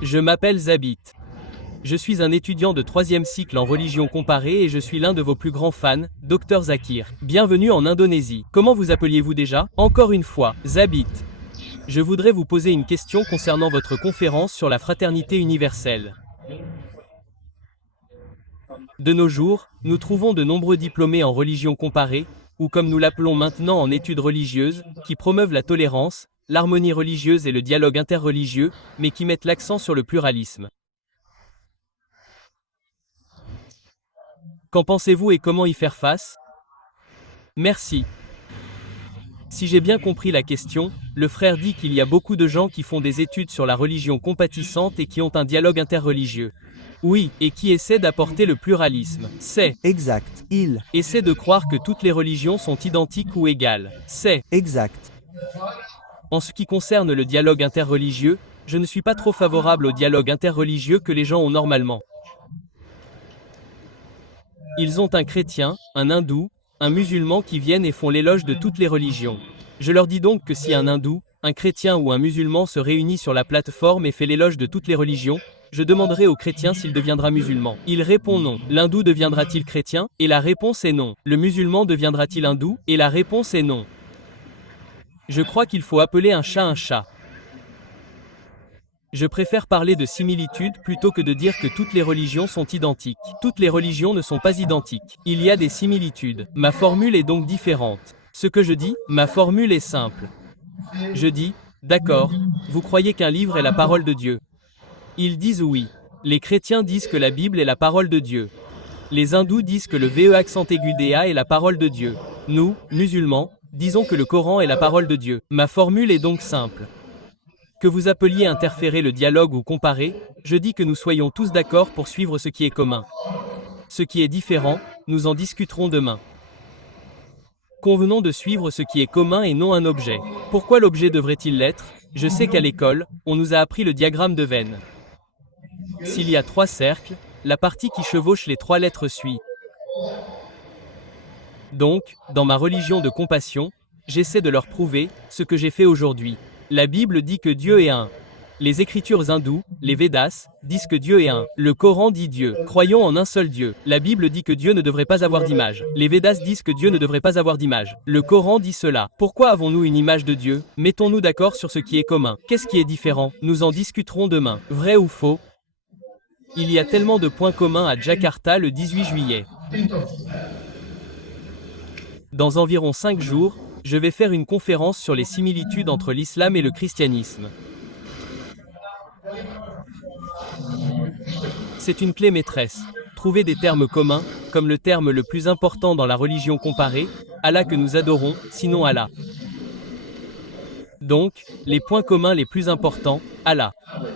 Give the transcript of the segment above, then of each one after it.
Je m'appelle Zabit. Je suis un étudiant de 3e cycle en religion comparée et je suis l'un de vos plus grands fans, Dr Zakir. Bienvenue en Indonésie. Comment vous appeliez-vous déjà? Encore une fois, Zabit. Je voudrais vous poser une question concernant votre conférence sur la fraternité universelle. De nos jours, nous trouvons de nombreux diplômés en religion comparée, ou comme nous l'appelons maintenant en études religieuses, qui promeuvent la tolérance, l'harmonie religieuse et le dialogue interreligieux, mais qui mettent l'accent sur le pluralisme. Qu'en pensez-vous et comment y faire face? Merci. Si j'ai bien compris la question, le frère dit qu'il y a beaucoup de gens qui font des études sur la religion compatissante et qui ont un dialogue interreligieux. Oui, et qui essaient d'apporter le pluralisme. C'est Exact. Ils. essaient de croire que toutes les religions sont identiques ou égales. C'est Exact. En ce qui concerne le dialogue interreligieux, je ne suis pas trop favorable au dialogue interreligieux que les gens ont normalement. Ils ont un chrétien, un hindou, un musulman qui viennent et font l'éloge de toutes les religions. Je leur dis donc que si un hindou, un chrétien ou un musulman se réunit sur la plateforme et fait l'éloge de toutes les religions, je demanderai au chrétien s'il deviendra musulman. Il répond non. L'hindou deviendra-t-il chrétien? Et la réponse est non. Le musulman deviendra-t-il hindou? Et la réponse est non. Je crois qu'il faut appeler un chat un chat. Je préfère parler de similitudes plutôt que de dire que toutes les religions sont identiques. Toutes les religions ne sont pas identiques. Il y a des similitudes. Ma formule est donc différente. Ce que je dis, ma formule est simple. Je dis, d'accord, vous croyez qu'un livre est la parole de Dieu. Ils disent oui. Les chrétiens disent que la Bible est la parole de Dieu. Les hindous disent que le VE accent aigu DA est la parole de Dieu. Nous, musulmans, disons que le Coran est la parole de Dieu. Ma formule est donc simple. Que vous appeliez interférer le dialogue ou comparer, je dis que nous soyons tous d'accord pour suivre ce qui est commun. Ce qui est différent, nous en discuterons demain. Convenons de suivre ce qui est commun et non un objet. Pourquoi l'objet devrait-il l'être? Je sais qu'à l'école, on nous a appris le diagramme de Venn. S'il y a 3 cercles, la partie qui chevauche les 3 lettres suit. Donc, dans ma religion de compassion, j'essaie de leur prouver ce que j'ai fait aujourd'hui. La Bible dit que Dieu est un. Les écritures hindoues, les Védas, disent que Dieu est un. Le Coran dit Dieu. Croyons en un seul Dieu. La Bible dit que Dieu ne devrait pas avoir d'image. Les Védas disent que Dieu ne devrait pas avoir d'image. Le Coran dit cela. Pourquoi avons-nous une image de Dieu? Mettons-nous d'accord sur ce qui est commun. Qu'est-ce qui est différent? Nous en discuterons demain. Vrai ou faux? Il y a tellement de points communs à Jakarta le 18 juillet. Dans environ 5 jours, je vais faire une conférence sur les similitudes entre l'islam et le christianisme. C'est une clé maîtresse. Trouver des termes communs, comme le terme le plus important dans la religion comparée, Allah que nous adorons, sinon Allah. Donc, les points communs les plus importants, Allah.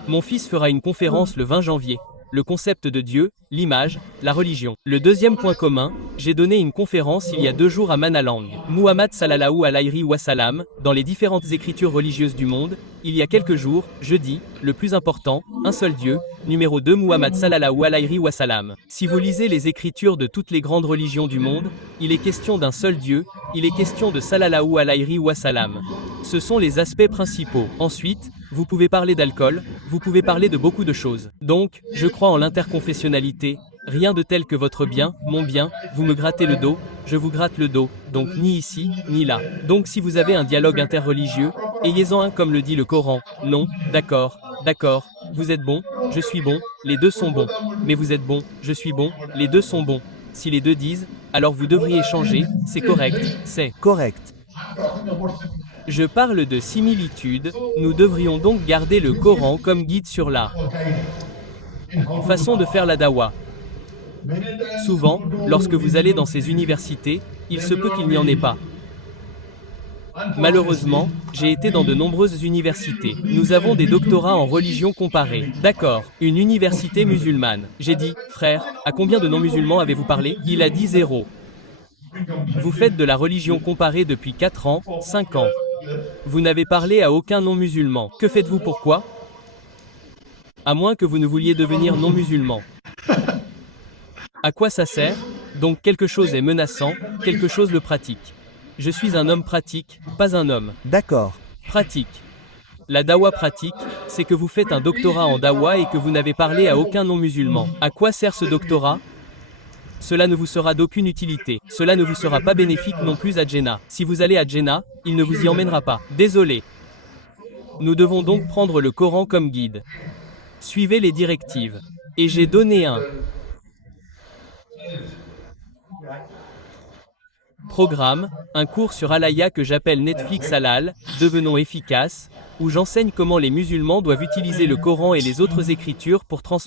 Mon fils fera une conférence le 20 janvier. Le concept de Dieu, l'image, la religion. Le deuxième point commun, j'ai donné une conférence il y a 2 jours à Manalang. Muhammad sallallahu alayhi wa sallam, dans les différentes écritures religieuses du monde, il y a quelques jours, je dis, le plus important, un seul Dieu, numéro 2 Muhammad sallallahu alayhi wa sallam. Si vous lisez les écritures de toutes les grandes religions du monde, il est question d'un seul Dieu, il est question de sallallahu alayhi wa sallam. Ce sont les aspects principaux. Ensuite, vous pouvez parler d'alcool, vous pouvez parler de beaucoup de choses. Donc, je crois en l'interconfessionnalité, rien de tel que votre bien, mon bien, vous me grattez le dos, je vous gratte le dos, donc ni ici, ni là. Donc si vous avez un dialogue interreligieux, ayez-en un comme le dit le Coran. Non, d'accord, d'accord, vous êtes bon, je suis bon, les deux sont bons. Mais vous êtes bon, je suis bon, les deux sont bons. Si les deux disent, alors vous devriez changer, c'est correct, c'est Correct. Je parle de similitude, nous devrions donc garder le Coran comme guide sur la façon de faire la dawa. Souvent, lorsque vous allez dans ces universités, il se peut qu'il n'y en ait pas. Malheureusement, j'ai été dans de nombreuses universités. Nous avons des doctorats en religion comparée. D'accord, une université musulmane. J'ai dit, frère, à combien de non-musulmans avez-vous parlé? Il a dit 0. Vous faites de la religion comparée depuis 4 ans, 5 ans. Vous n'avez parlé à aucun non-musulman. Que faites-vous pourquoi? À moins que vous ne vouliez devenir non-musulman. À quoi ça sert? Donc quelque chose est menaçant, quelque chose le pratique. Je suis un homme pratique, pas un homme D'accord. pratique. La dawa pratique, c'est que vous faites un doctorat en dawa et que vous n'avez parlé à aucun non-musulman. À quoi sert ce doctorat? Cela ne vous sera d'aucune utilité. Cela ne vous sera pas bénéfique non plus à Jannah. Si vous allez à Jannah, il ne vous y emmènera pas. Désolé. Nous devons donc prendre le Coran comme guide. Suivez les directives. Et j'ai donné un programme, un cours sur Alaya que j'appelle Netflix Halal, devenons efficaces, où j'enseigne comment les musulmans doivent utiliser le Coran et les autres écritures pour transmettre